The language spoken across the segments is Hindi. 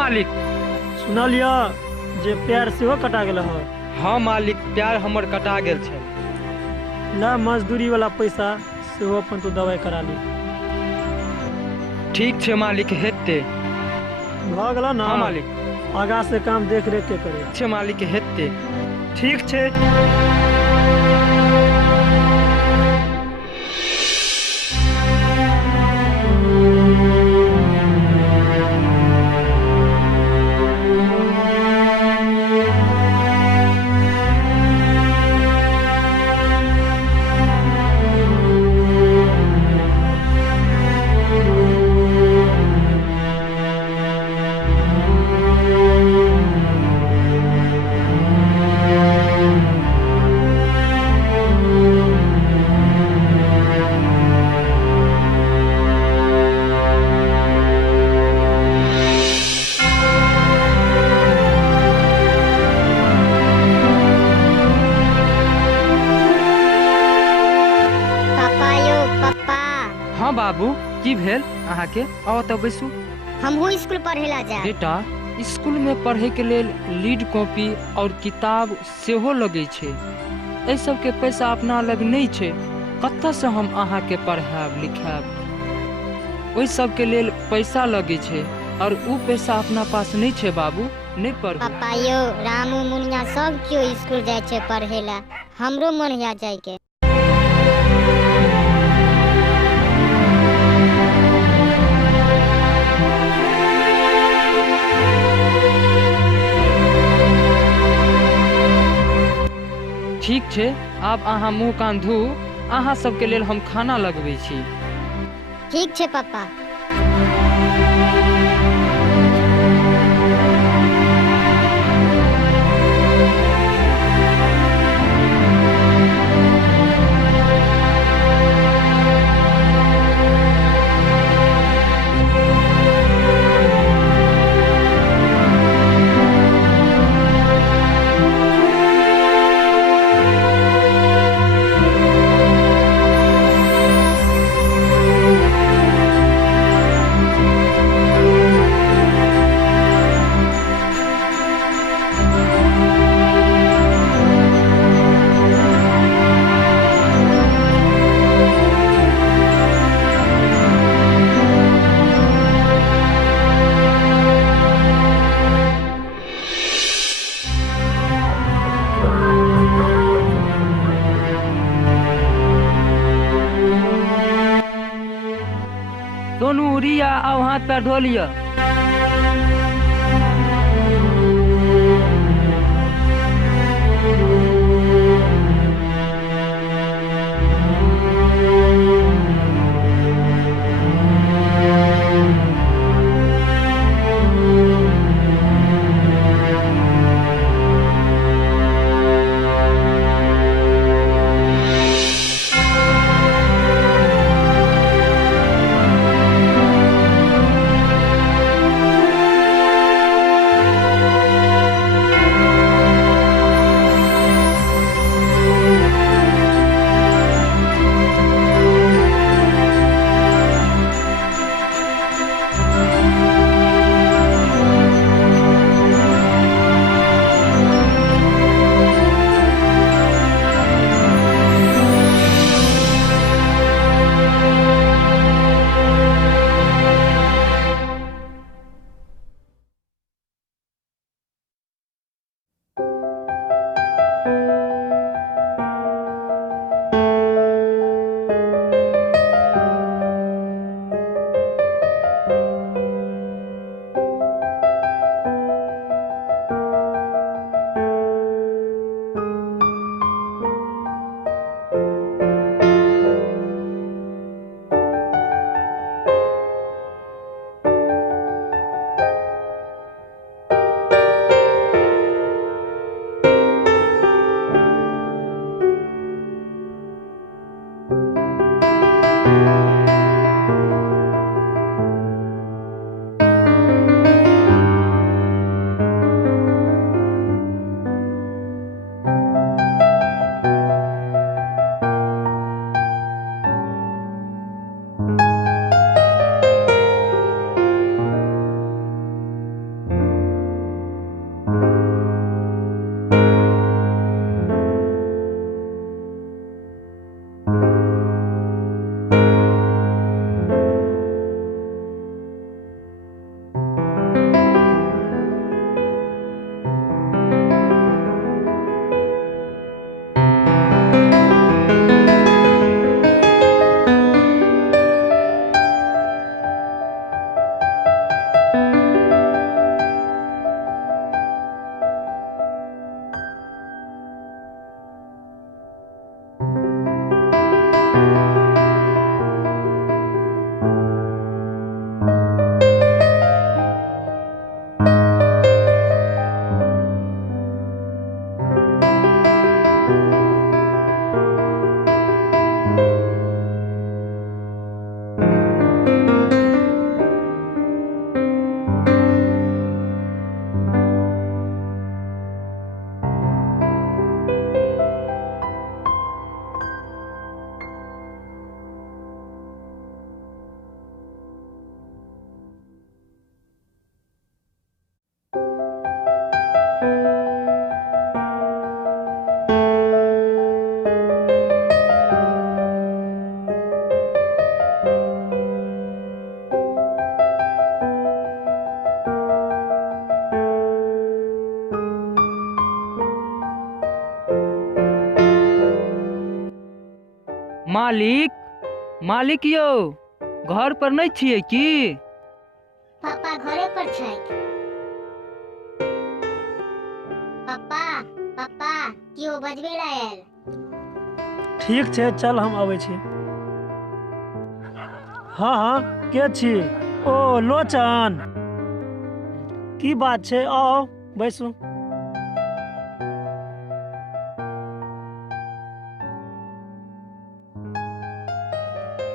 मालिक। सुना लिया जे प्यार सेहो कटा गेल है। हाँ मालिक, प्यार हमर कटा गेल छै। ला मजदूरी वाला पैसा सेहो अपन तू दवाई करा ली। ठीक छै मालिक, हेतै। भ गेल ना? हाँ मालिक। आगा से काम देख रेख के करे। छै मालिक, हेतै। ठीक छै। हाँ बाबू, की भेल अहाँ के? आओ तो बैसू। हमहू स्कूल पढ़े ला जाए। बेटा, स्कूल में पढ़े के लेल लीड कॉपी और किताब सेहो लगे छे। ए सब के पैसा अपना लग नहीं छे। कत्ता से हम अहाँ के पढ़ाब लिखाब? ओइ सब के लेल पैसा लगे छे और उ पैसा अपना पास नहीं छे बाबू। नहीं पढ़। पापा यो, रामू मुनिया सब क्यों स्कूल जाए छे पढ़े ला? हमरो मन या जाए के। ठीक छे, आब अहाँ मुँह कान धो। अहाँ सबके लेल हम खाना लगबै छी। ठीक छे पापा। सोनू, रिया, आओ हाथ पैर धो लिया। मालिक यौ, घर पर नहीं छिए की? पापा घरे पर छै। पापा पापा कियो बजबे ला आयल। ठीक छै, चल हम आबै छी। हाँ हाँ, के छी? ओ लोचन, की बात छै? आओ बैसू।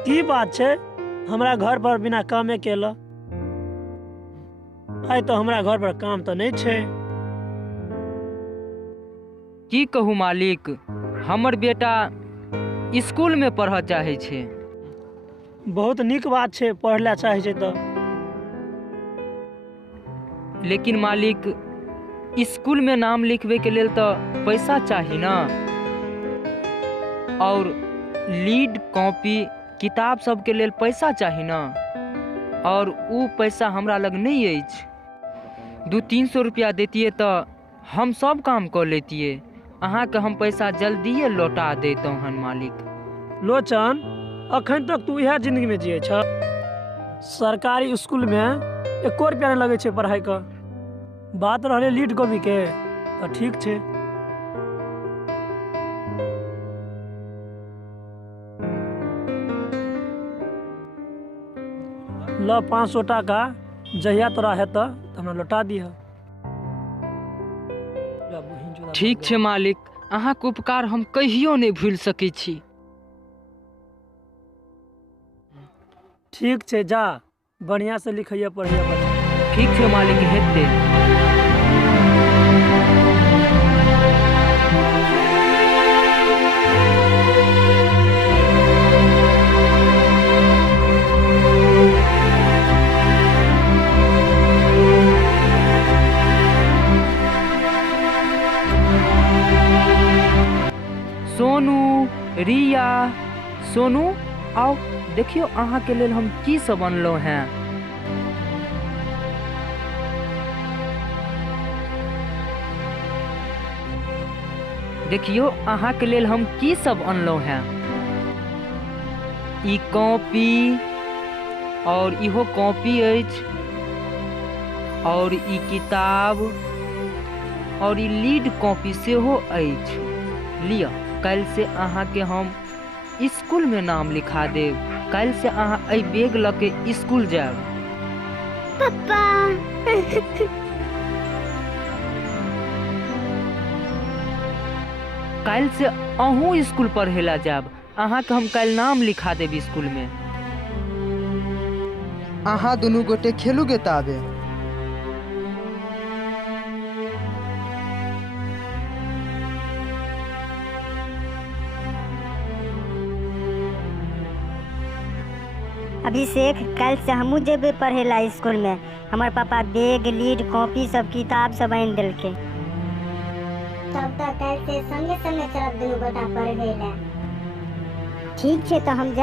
की बात छै? हमरा घर पर बिना कामे केला? आइ तो हमरा घर पर काम तो नहीं छै। की कहू मालिक, हमर बेटा स्कूल में पढ़ चाहे छे। बहुत नीक बात छै, पढ़ला चाहे छै तो। लेकिन मालिक, स्कूल में नाम लिखवे के लेल तो पैसा चाहिए ना, और लीड कॉपी किताब सब के लेल पैसा चाहिए ना, और उ पैसा हमरा लग नहीं अछि। 200-300 रुपया देतिए तो हम सब काम कर लेतिए। अहाँ के हम पैसा जल्दिए लौटा देतौ हन मालिक। लोचन, अखन तक तू यह जिंदगी में जिये छ। सरकारी स्कूल में 1 रुपया नहीं लगे छे पढ़ाई का। बात रहे लीड कॉपी के तो ठीक छे। ल 500 टाका जहिया तोरा हेत तो हमरा लौटा दिह। ठीक छे मालिक, अहाँ के उपकार हम कहियो नहीं भूल सकै छी। ठीक छे, जा बढ़िया से लिखिया पढ़िया बच्चा। ठीक छे मालिक, हेतै। सोनू, रिया, सोनू आओ देखियो अहाँ के लेल हम की सब अनलो हैं। देखियो अहाँ के लेल हम की सब अनलो हैं। ई कॉपी और इहो कॉपी अछि, और ई किताब और ई लीड कॉपी सेहो अछि। लिया, कल से अहाँ के हम स्कूल में नाम लिखा देब। कल से अहाँ ए बैग ल के स्कूल जाब। पापा कल से अहूँ स्कूल पढ़े ला जाब। अहाँ के हम कल नाम लिखा देब स्कूल में। अहाँ दुनू गोटे खेलूगे ताबे। अभिषेक, कल से हमू जेबे पढ़े ला स्कूल में। हमार पापा बैग, लीड, कॉपी सब किताब सब आन दिलके। तब तक कल से संगे संगे चलब दुनू गोटा पढ़े ला। ठीक छे, तो हम